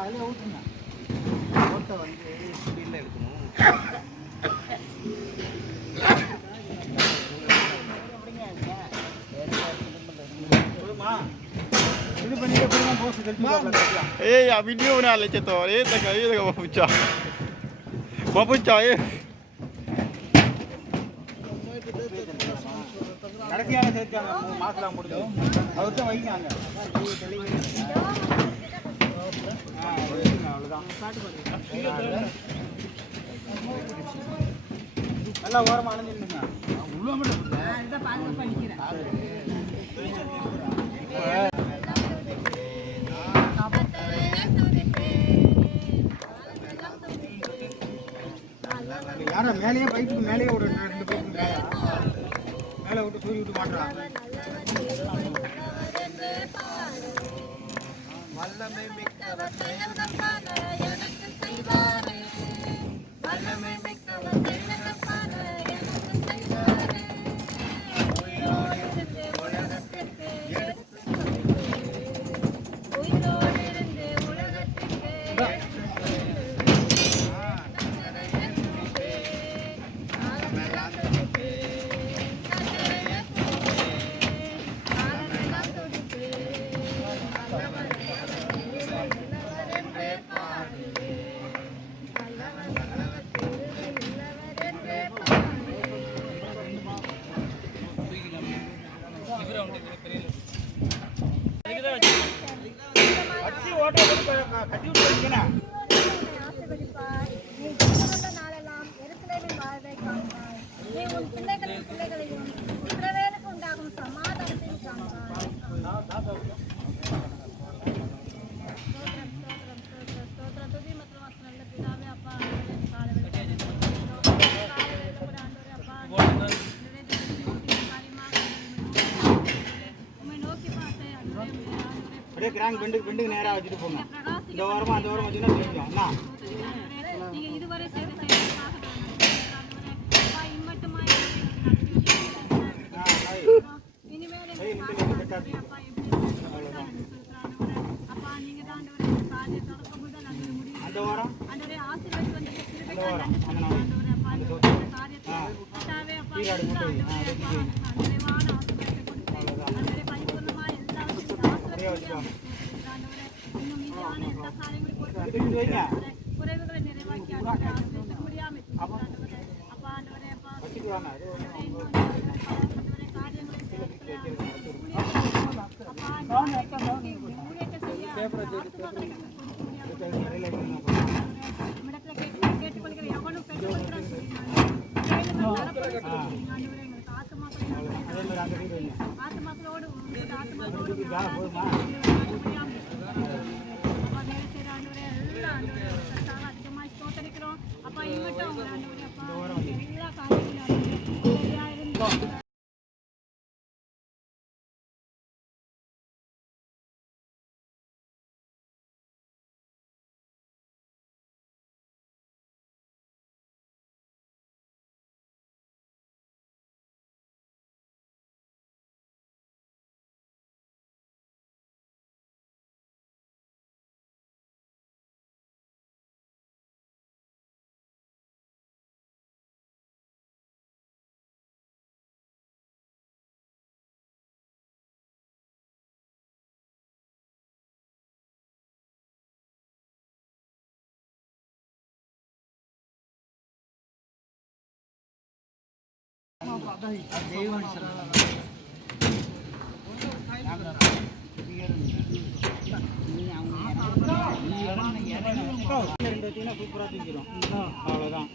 அதில் ஊற்றுங்க. ஓட்டை வந்து ஸ்பீடில் எடுக்கணும். இது பண்ணிட்டு video bana le cheto ye tak ye tak mapucha ye கடைசியாக சேர்த்தாங்க மாசலாம் முடிஞ்சு அவர்தான் வைங்க அவ்வளோதான் நல்லா ஓரமாக அணைஞ்சிருந்துங்க உள்ள மட்டும் யாரா மேலேயே பைப்புக்கு மேலேயே ஒரு 2 பைப்புக்கு மேலே விட்டு சூரிய விட்டு மாட்டுறாங்க. வல்லமை மிக்கவர் எனக்கு செய்வாரே வல்லமை மிக்கவர் எனக்கு செய்வாரே கிராங் பெண்டுக்கு நேராக வச்சுட்டு போங்க. இந்த வாரமா அந்த வாரம் வச்சுன்னா தெரியும். நீங்க இதுவரை செய்த அந்த வாரம் குறைவுகளை நிறைவாக்கி முடியாமல் கேட்டுக்கொள்கிற எவனும் பெற்றுக்கொள்கிறான் ஆத்மாக்களோடு அதிகமாக தோத்தரிக்கிறோம். அப்பா இங்கிட்டும் அவங்க எல்லா காரியங்களும் சூப்பரா தூக்கிடும். அவ்வளோதான்.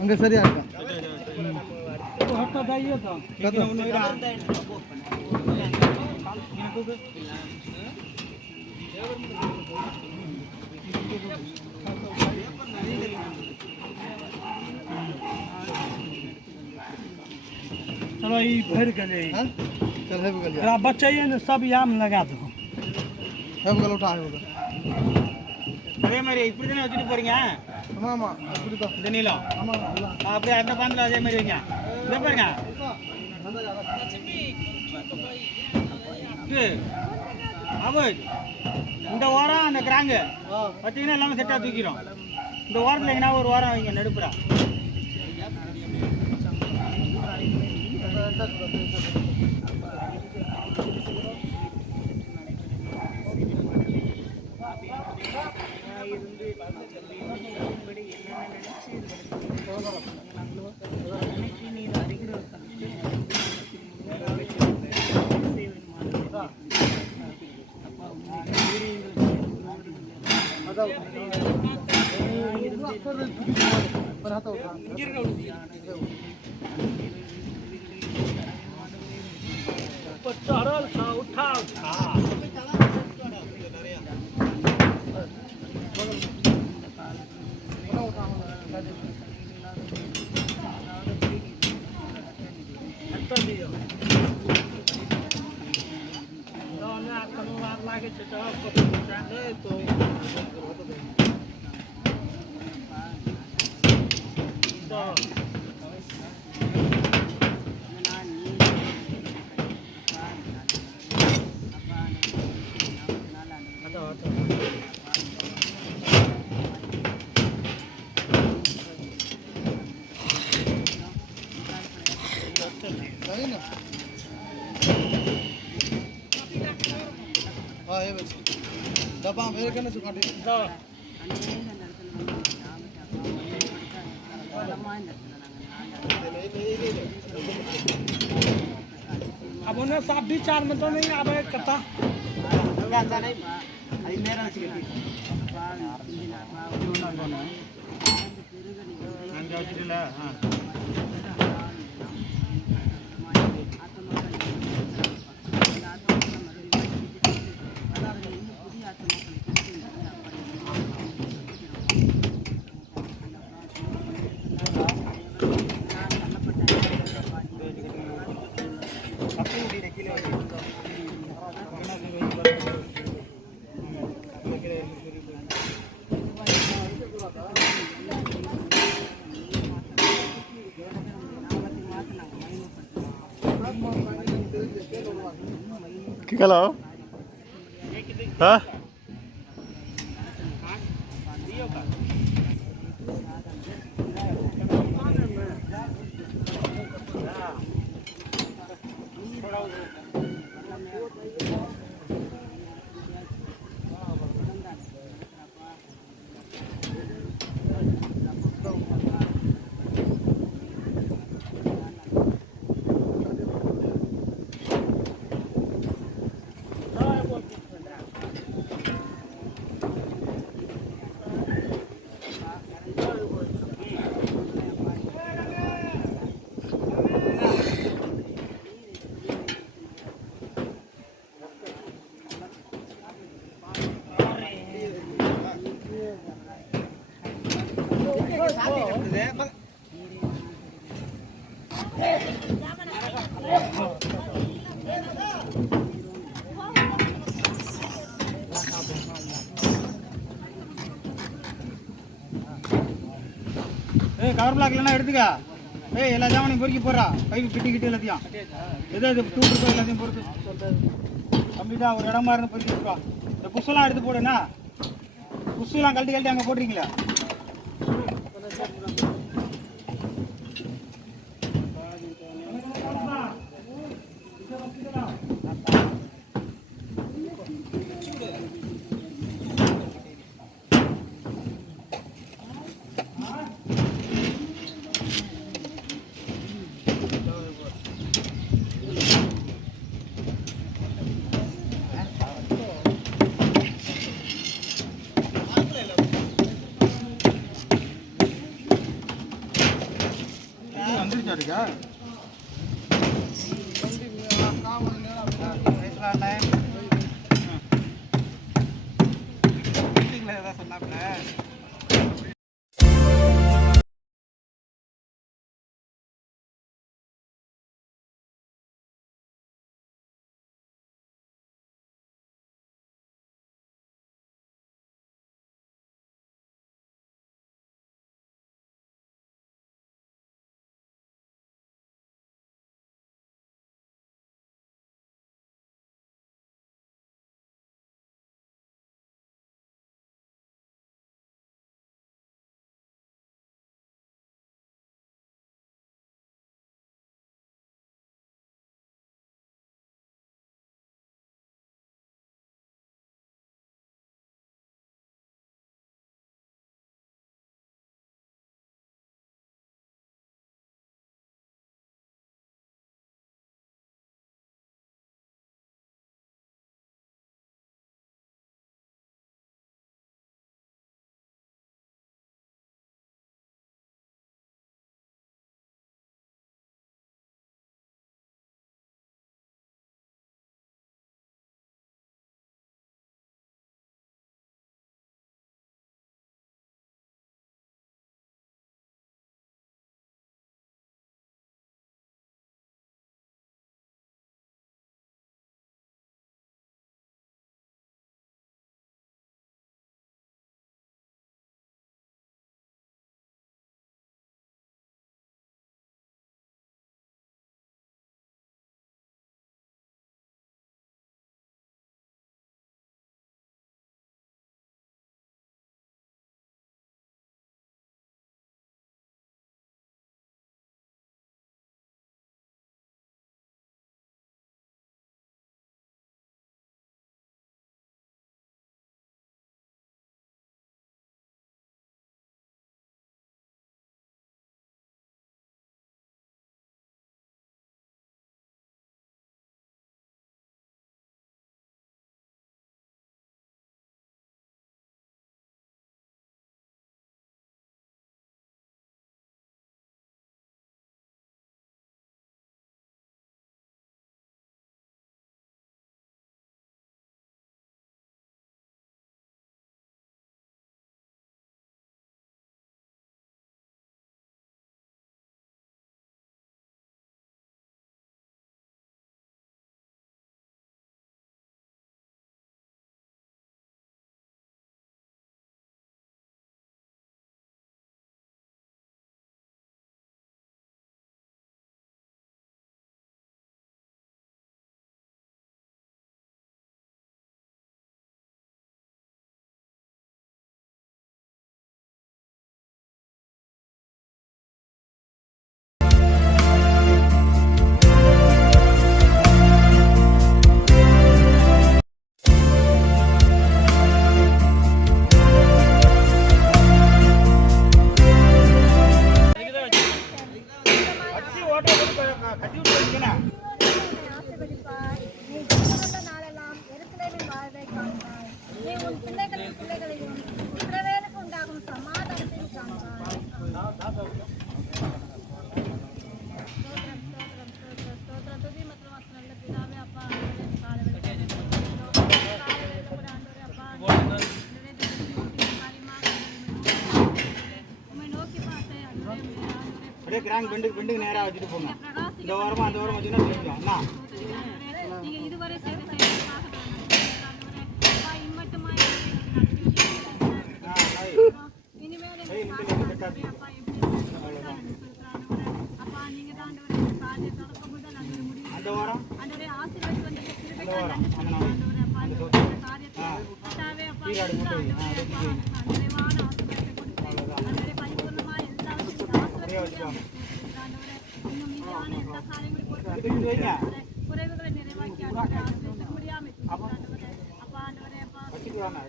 अंगे सरिया चलो ये भर गले हां चल है बगल अरे बच्चे ये न सब याम लगा दो है बगल उठा है बगल அதே மாதிரி இப்படி தானே வச்சுட்டு போறீங்க ஆமா ஆமா அப்படி தான் இந்த நீளம் ஆமா அல்ல அப்படியே அந்த பாந்தில் அதே மாதிரி வைங்க இதை பாருங்க இது அவர் இந்த ஓரம் அந்த கிராங்கு பார்த்தீங்கன்னா எல்லாமே செட்டாக தூக்கிடும் இந்த ஓரத்தில் எங்கன்னா ஒரு ஓரம் வைங்க நடுப்புறா चढ़ल था उठा उठा लागे तो सही ना हां ये बस डब्बा मेरे कने से काटे तो अब उन्हें साफ भी 4 में तो नहीं आवे कता नहीं அது நேரம் வச்சுக்கிட்டு அங்கே வச்சுட்டுல हेलो हां கவர் பிளாக் இல்லைன்னா எடுத்துக்க எல்லா ஜாமனையும் பொறுக்கி போடுறா பைப்பு கிட்டி எல்லாத்தையும் எது தூக்கு எல்லாத்தையும் பொறுத்து கம்ப்ளீட்டாக ஒரு இடமா இருந்து பொறுக்கி வச்சுக்கோ இந்த புஷெல்லாம் எடுத்து போடுண்ணா புஷெல்லாம் கழட்டி அங்கே போடுறீங்களா வந்துருச்சா சொன்னாப்ல அப்படியே கிராங்க் பெண்டுக்கு நேராக வச்சுட்டு போங்க. இந்த ஓரமாக அந்த ஓரம் வச்சுன்னா தெரியும். அண்ணா நீங்கள் இதுவரை செய்த செயலுக்காக இம்மட்டுமா இனிமேல் அப்பா நீங்கள் தான் காரியம் தொடக்க முதல் அந்த முடிவு அந்த ஓரம் அந்த ஆசீர்வாதம் வந்து அந்த ஓரம் அந்த நாள் காரியத்தை அப்பா கீழாடு மூட்டை நிறைவான ஆசீர்வாதத்தை கொடுத்து அந்த பரிபூர்ணமாக எல்லாவற்றையும் ஆசீர்வாதம் இன்னும் மீதான எல்லா காரியங்களையும் வைங்க குறைவுகளை நிறைவாக்கி ஆசீர்வதிக்க முடியாமல் அப்பா ஆண்டவரே அப்பா வச்சுட்டு வாங்க.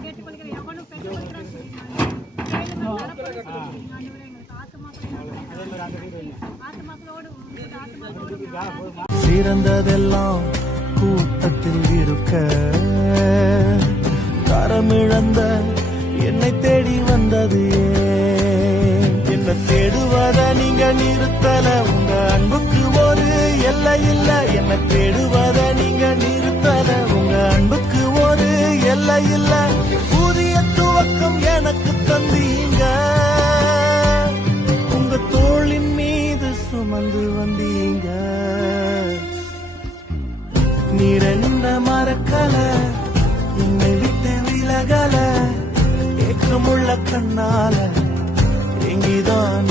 கேட்டுக்கொள்கிற எவனும் பெற்றுக்கொள்கிறான் அதே மாதிரி அந்த வீடு வைங்க. ஆத்மாக்களோடு சிறந்ததெல்லாம் கூட்டத்தில் இருக்க தரமிழந்த என்னை தேடி வந்தது ஏன்? என்ன தேடுவத நீங்க நிறுத்தல, உங்க அன்புக்கு ஒரு எல்லை இல்ல. என்ன தேடுவத நீங்க நிறுத்தல, உங்க அன்புக்கு ஒரு எல்லை இல்ல. புதிய துவக்கம் எனக்கு தந்தீங்க, உங்க தோளின் மீது சுமந்து வந்தீங்க. நீர் என்ன மறக்கல, என்னை விட்டு விலகல. ஏக்கமுள்ள கண்ணால எங்கிதான்